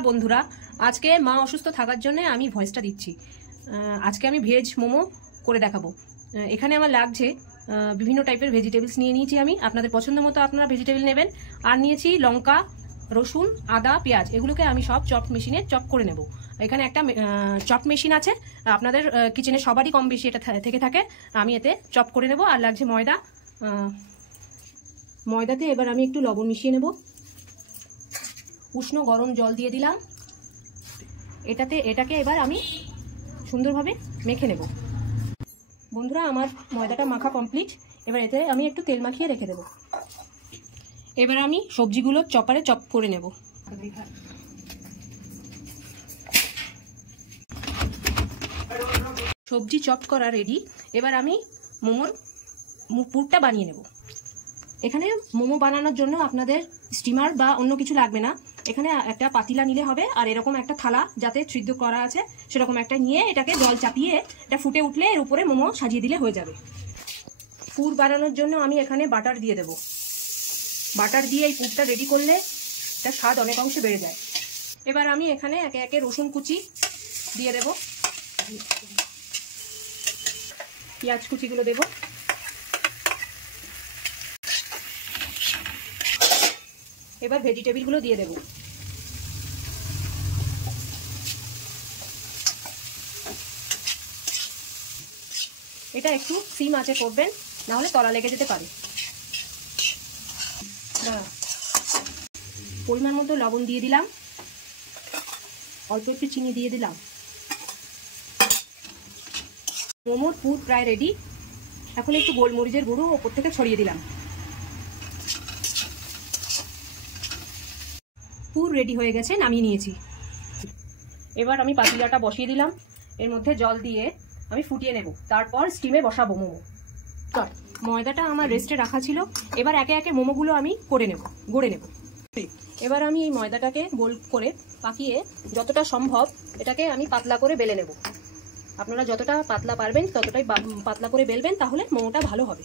নমস্কার বন্ধুরা, আজকে মা অসুস্থ থাকার জন্য আমি ভয়েসটা দিচ্ছি। আজকে আমি ভেজ মোমো করে দেখাবো। এখানে আমার লাগছে বিভিন্ন টাইপের ভেজিটেবলস নিয়ে নিয়েছি আমি। আপনাদের পছন্দ মতো আপনারা ভেজিটেবল নেবেন। আর নিয়েছি লঙ্কা, রসুন, আদা, পেঁয়াজ, এগুলোকে আমি সব চপ মেশিনে চপ করে নেব। এখানে একটা চপ মেশিন আছে, আপনাদের কিচেনে সবারই কম বেশি এটা থেকে থাকে। আমি এতে চপ করে নেব। আর লাগছে ময়দা। ময়দাতে এবার আমি একটু লবণ মিশিয়ে নেব। উষ্ণ গরম জল দিয়ে দিলাম। এটাকে এবার আমি সুন্দরভাবে মেখে নেব। বন্ধুরা, আমার ময়দাটা মাখা কমপ্লিট। এবার এতে আমি একটু তেল মাখিয়ে রেখে দেব। এবার আমি সবজিগুলো চপারে চপ করে নেব। সবজি চপ করা রেডি। এবার আমি মোমোর পুরটা বানিয়ে নেব। এখানে মোমো বানানোর জন্য আপনাদের স্টিমার বা অন্য কিছু লাগবে না। এখানে একটা পাতিলা নিলে হবে, আর এরকম একটা থালা যাতে ছিদ্র করা আছে সেরকম একটা নিয়ে এটাকে জল চাপিয়ে এটা ফুটে উঠলে এর উপরে মোমো সাজিয়ে দিলে হয়ে যাবে। পুর বানানোর জন্য আমি এখানে বাটার দিয়ে দেব। বাটার দিয়ে এই পুরটা রেডি করলে এটা স্বাদ অনেক অংশে বেড়ে যায়। এবার আমি এখানে একে একে রসুন কুচি দিয়ে দেব, পেঁয়াজ কুচিগুলো দেব, এবার ভেজিটেবলগুলো দিয়ে দেব। এটা একটু সিম আঁচে করবেন, না হলে তলা লেগে যেতে পারে। পরিমাণ মতো লবণ দিয়ে দিলাম, অল্প একটু চিনি দিয়ে দিলাম। মোমোর পুর প্রায় রেডি। এখন একটু গোলমরিচের গুঁড়ো ওপর থেকে ছড়িয়ে দিলাম। পুর রেডি হয়ে গেছে, নামিয়ে নিয়েছি। এবার আমি পাতিলাটা বসিয়ে দিলাম। এর মধ্যে জল দিয়ে আমি ফুটিয়ে নেব, তারপর স্টিমে বসাবো মোমো। ময়দাটা আমার রেস্টে রাখা ছিল। এবার একে একে মোমোগুলো আমি গড়ে নেব। এবার আমি এই ময়দাটাকে গোল করে পাকিয়ে যতটা সম্ভব এটাকে আমি পাতলা করে বেলে নেব। আপনারা যতটা পাতলা পারবেন ততটাই পাতলা করে বেলবেন, তাহলে মোমোটা ভালো হবে।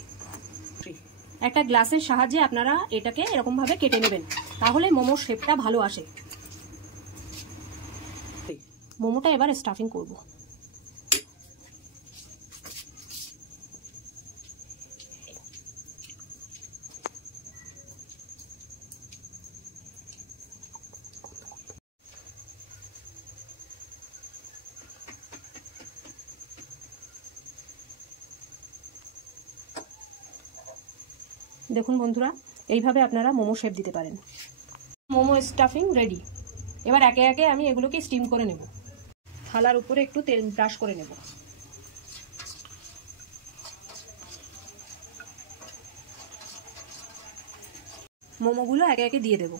একটা গ্লাসের সাহায্যে আপনারা এটাকে এরকমভাবে কেটে নেবেন, তাহলে মোমোর শেপটা ভালো আসে। মোমোটা এবার স্টাফিং করব। দেখুন বন্ধুরা, এইভাবে আপনারা মোমো শেপ দিতে পারেন। Momo stuffing ready. এবার একে একে আমি এগুলোকে স্টিম করে নেব। থালার উপরে একটু তেল ব্রাশ করে নেব। মোমোগুলো একে একে দিয়ে দেব।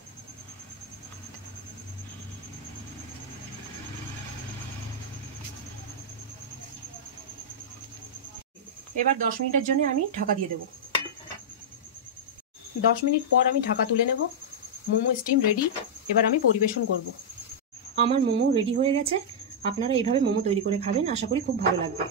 এবার 10 মিনিটের জন্য আমি ঢাকা দিয়ে দেব। 10 মিনিট পর আমি ঢাকা তুলে নেব। Momo steam ready. এবার আমি পরিবেশন করব। আমার মোমো রেডি হয়ে গেছে। আপনারা এইভাবে মোমো তৈরি করে খাবেন, আশা করি খুব ভালো লাগবে।